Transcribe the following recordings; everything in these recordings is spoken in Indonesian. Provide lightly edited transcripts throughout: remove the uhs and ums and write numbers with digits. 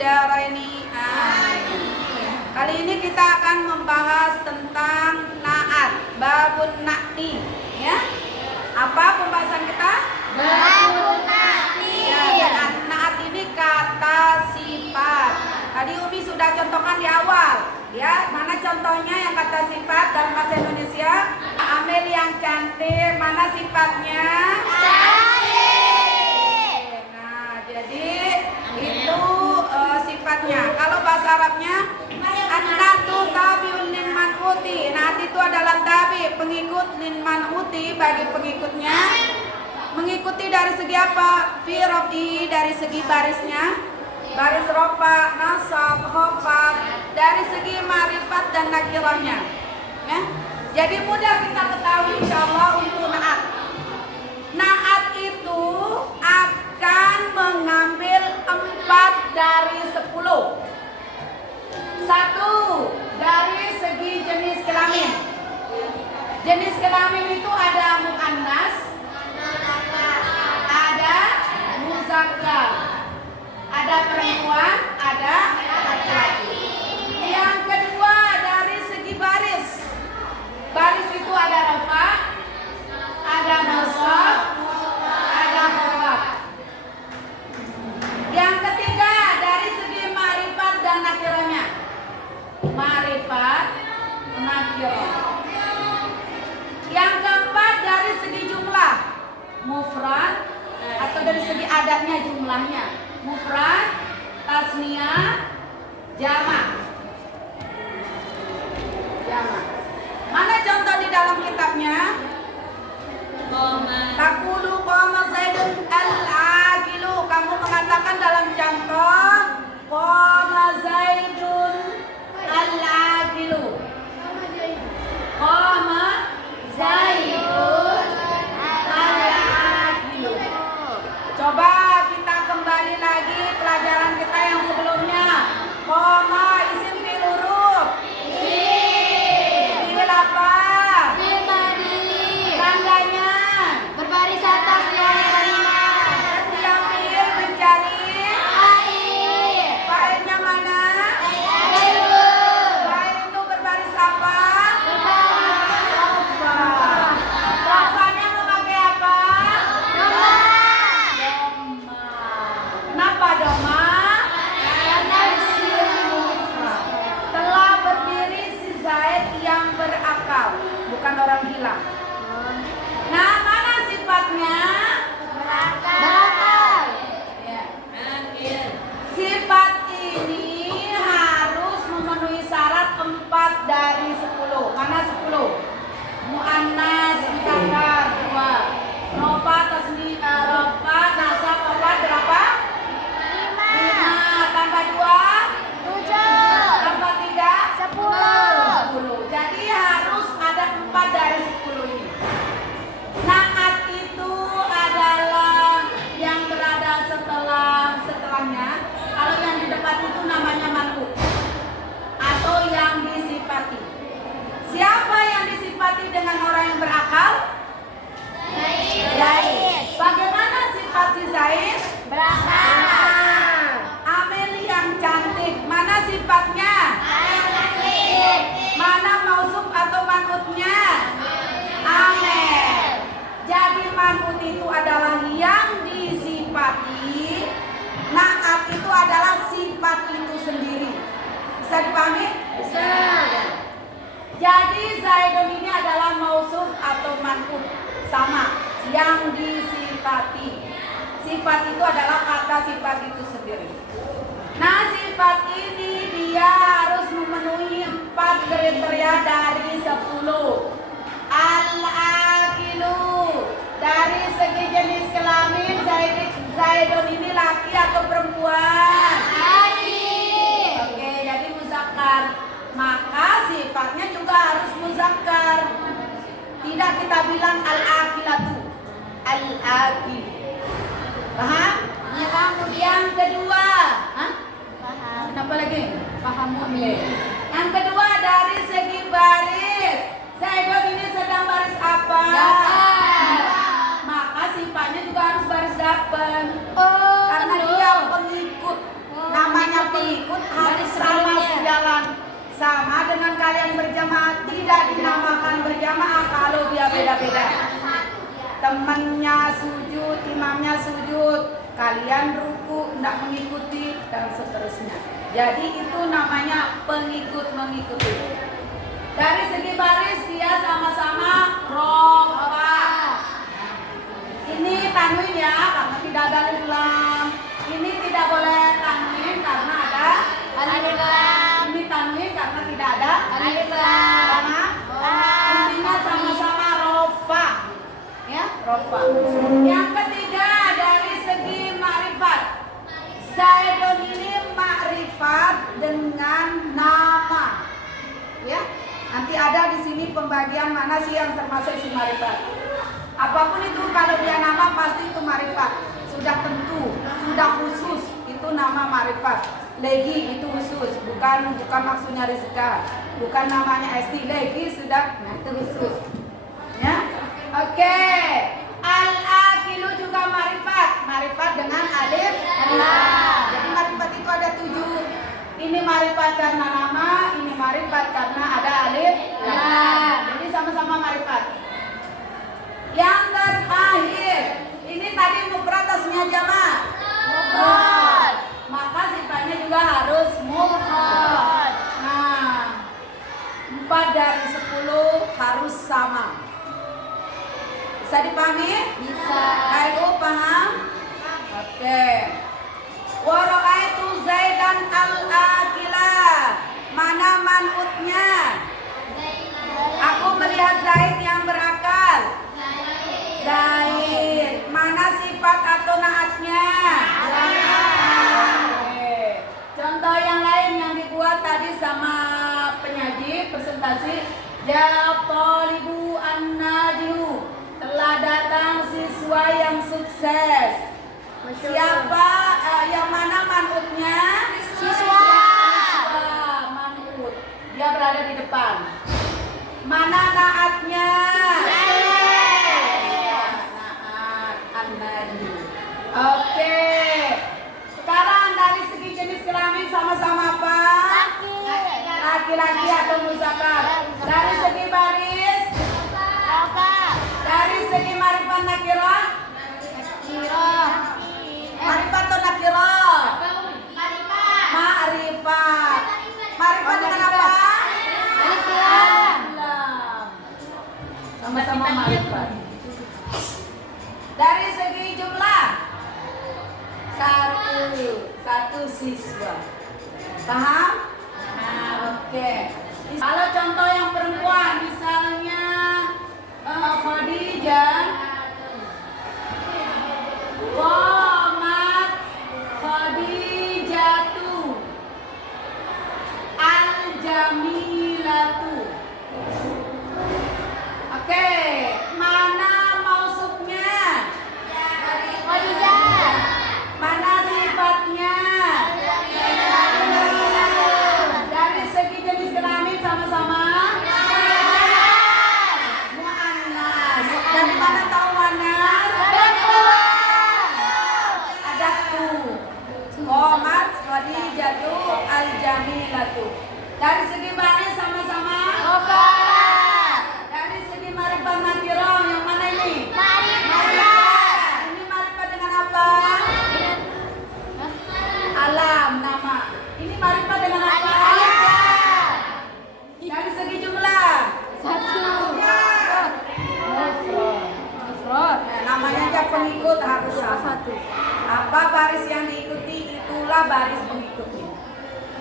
daraini. Amin. Kali ini kita akan membahas tentang naat, babun na'ti, ya. Apa pembahasan kita? Babun na'ti. Ya, naat ini kata sifat. Tadi Umi sudah contohkan di awal, ya. Mana contohnya yang kata sifat dalam bahasa Indonesia? Amel yang cantik, mana sifatnya? Cantik. Nah, jadi itu sifatnya. Kalau bahasa Arabnya an-natu tabiun lin man'uti. Naat itu adalah tabi, pengikut lin man'uti bagi pengikutnya. Mengikuti dari segi apa? Fi rafi, dari segi barisnya. Baris rofa, nasab, khafad, dari segi ma'rifat dan nakirahnya. Ya. Jadi mudah kita ketahui insyaallah untuk naat. Naat itu akan mengambil 4 dari 10. 1 dari segi jenis kelamin. Jenis kelamin itu ada muannas, ada muzakkar, ada perempuan, ada laki-laki. Yang kedua dari segi baris. Baris itu ada rafa, ada nasab, ada khafad. Yang ketiga dari segi ma'rifat dan nakirahnya. Ma'rifat, nakirah. Yang keempat dari segi jumlah. Mufrad atau dari segi adatnya jumlahnya. Mufrad, tasniyah, jamak. Jamak. Mana contoh di dalam kitabnya? Takulu qama Zaidun al-aqilu. Kamu mengatakan dalam contoh qama Zaidun al-aqilu. Qama Zaidun al-aqilu. Coba kita kembali lagi pelajaran kita yang sebelumnya. Qama isim fi'il huruf. Fi'il apa? Fi'il madhi. Tandanya Berbaris atas dari kalimat. yang fi'il mencari Fa'il. fa'ilnya mana? Zaidun. Fa'il itu berbaris apa? Berbaris. Rafa. Rafanya memakai apa? Doma. Doma. Kenapa doma? Karena Telah berdiri si Zaid yang berakal, bukan orang gila. Nah, mana sifatnya? berakal. Ya. Sifat ini harus memenuhi syarat 4 dari 10. Mana 10? Muannas, muzakkar 2. Rafa, tasniyah, rafa, nasab, khafad berapa? 5 tambah 2 7. tambah 3 10. 10. Jadi harus ada 4 dari 10 ini. Naat itu adalah yang berada setelahnya. Kalau yang di depan itu namanya man'ut atau yang disifati. Siapa yang disifati dengan orang yang berakal? Zaid. Bagaimana sifat si Zaid? Berakal. Amel yang cantik. Mana sifatnya? Cantik. Mana mausuf atau man'utnya? Amel. Jadi man'ut itu adalah yang disifati. Naat itu adalah sifat itu sendiri. Bisa dipahami? Bisa. Jadi Zaidun ini adalah mausuf atau man'ut, sama yang disifati. Sifat itu adalah kata sifat itu sendiri. Nah, sifat ini dia harus memenuhi 4 kriteria dari 10. Al-aqilu, dari segi jenis kelamin Zaidun ini laki atau perempuan? Laki. Oke, jadi muzakkar. Maka sifatnya juga harus muzakkar. Tidak kita bilang al-aqilatu. Al-aqil. Paham? Ya, kamu Yang kedua, paham. kenapa lagi? Paham Umi. Yang kedua dari segi baris. Zaidun ini sedang baris apa? Dapat. Maka sifatnya juga harus baris dapat. Oh, Karena betul. dia pengikut. Namanya pengikut harus sama sejalan. Sama dengan kalian berjamaah, tidak dinamakan berjamaah kalau dia beda-beda. Temannya sujud, imamnya sujud, kalian ruku, tidak mengikuti, dan seterusnya. Jadi itu namanya pengikut-mengikuti. Dari segi baris dia sama-sama rofa. Ini tanwin ya, karena tidak ada alif lam. Ini tidak boleh tanwin karena ada alif lam. ini tanwin karena tidak ada Alif lam. intinya sama-sama rofa, ya rofa. Yang ketiga dari segi makrifat, Zaidun ini makrifat dengan nama, ya. Nanti ada di sini pembagian mana sih yang termasuk isim makrifat. Apapun itu kalau dia nama pasti itu makrifat, sudah tentu, sudah khusus, itu nama makrifat. Legi itu khusus, bukan maksudnya Rizka, bukan namanya Esti. Legi sudah, nah itu khusus. Ya, oke. Al-akilu juga marifat dengan alif lam. Jadi marifat itu ada 7. Ini marifat karena nama, ini marifat karena ada alif lam. Jadi sama-sama marifat. Yang terakhir, ini tadi mufrad tasnya jamak. Mufrad. Maka sifatnya juga harus mufrad. Nah, 4 dari 10 harus sama. Bisa dipahami? Bisa. Ayo paham? Oke. Wa ra'aitu Zaidan al-akila. Mana man'utnya? Aku melihat Zaid yang berakal. Zaid. Mana sifat atau naatnya? Contoh yang lain yang dibuat tadi sama penyaji presentasi, ya talibu an-najihu, telah datang siswa yang sukses. Siapa yang mana manutnya? Siswa. Manut. Dia berada di depan. Mana naatnya? Naat an-najihu. Oke. Sekarang dari segi jenis kelamin sama-sama apa? Laki-laki atau muzakkar. Dari segi baris? Dari segi marifat nakirah? Marifat atau nakirah? Ma'rifat. Marifat dengan apa? Alif lam. Sama-sama marifat. Dari segi jumlah? Satu siswa. Paham? Nah, oke. Kalau contoh yang perempuan, misalnya Khadijah, qamat Khadijatu al-jamilatu. Oke, mana mausufnya? Khadijah. Mana sifatnya? Dari segi jenis kelamin sama-sama muannas. Dari mana tahu muannas? Ada tuh. Qamat Khadijatu al-jamilatu. Dari segi baris sama-sama dari segi marifat nakirah yang mana ini? Ini marifat dengan apa? Alam, nama. Ini marifat dengan apa? Dari segi jumlah? 1. Mufrad. Namanya aja pengikut harus 1. Apa baris yang diikuti, itulah baris pengikutnya.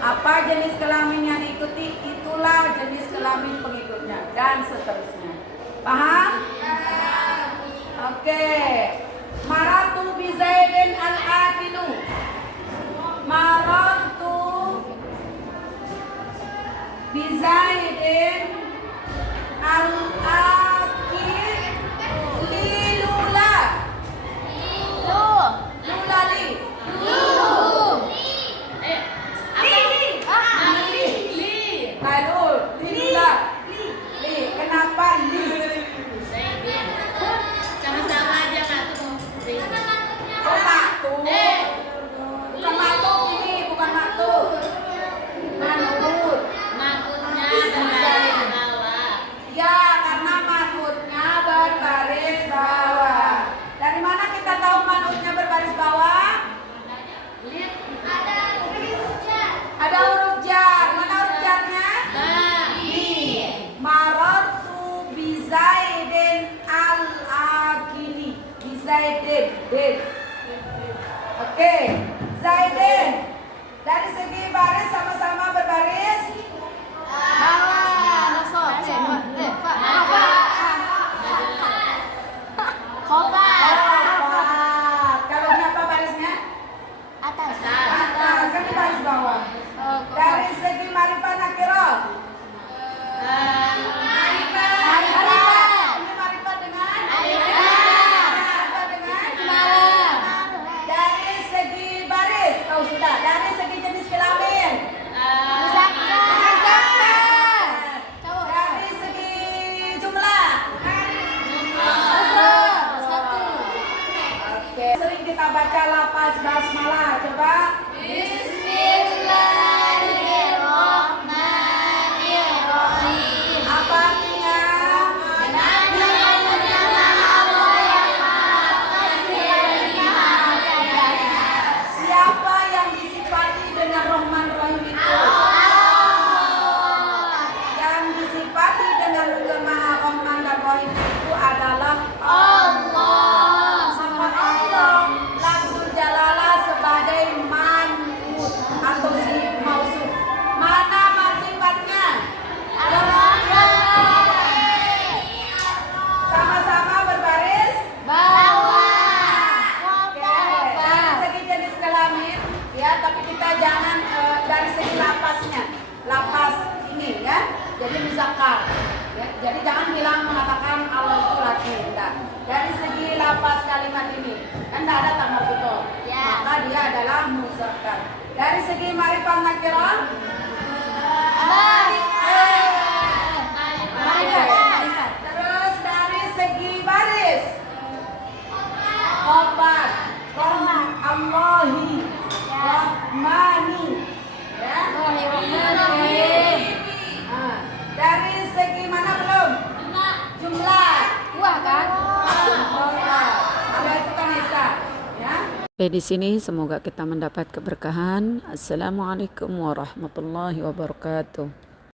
Apa jenis kelamin yang diikuti, itulah jenis kelamin pengikutnya, dan seterusnya. Paham? Oke. Maratu bi Zaidin al-akilu. Maratu bi Zaidin al-akililula. Lulali. Kenapa li? Sama-sama aja Kak. Zaidin. Din. Oke, Zaidin. Dari segi baris sama-sama berbaris. Kalau ini apa barisnya? Atas. Atas, kan di baris bawah. Dari segi marifah nakirah. Ini marifah dengan? Marifah dengan? Dari segi baris, oh sudah. Dari segi jenis kelamin. Dari segi jumlah. Oke. Sering kita baca lafaz basmalah. Coba. Bismillahirrahmanirrahim. Apa artinya? Siapa yang disifati dengan Rahman Rahim itu? Yang disifati dengan Maha Rahman dan Rahim itu adalah Allah. Maka Allah langsung jalalah sebagai man'ut atau sifat mausuf. Mana sifatnya? Sama-sama berbaris. Dari segi jenis kelamin, ya, tapi kita jangan dari segi lapasnya, lapas ini, ya. Jadi muzakkar, ya. Jadi jangan bilang mengatakan Allah itu laki, enggak. Dari segi lapas kalimat ini, kan tidak ada tambah betul, Ya. maka dia adalah muzakkar. Dari segi marifah nakirah, terus dari segi baris, obat, Allahi, Rahmani, ya. Ah, dari segi mana belum? Jumlah. Kalau itu kan Esa, ya. Sampai di sini semoga kita mendapat keberkahan. Assalamualaikum warahmatullahi wabarakatuh.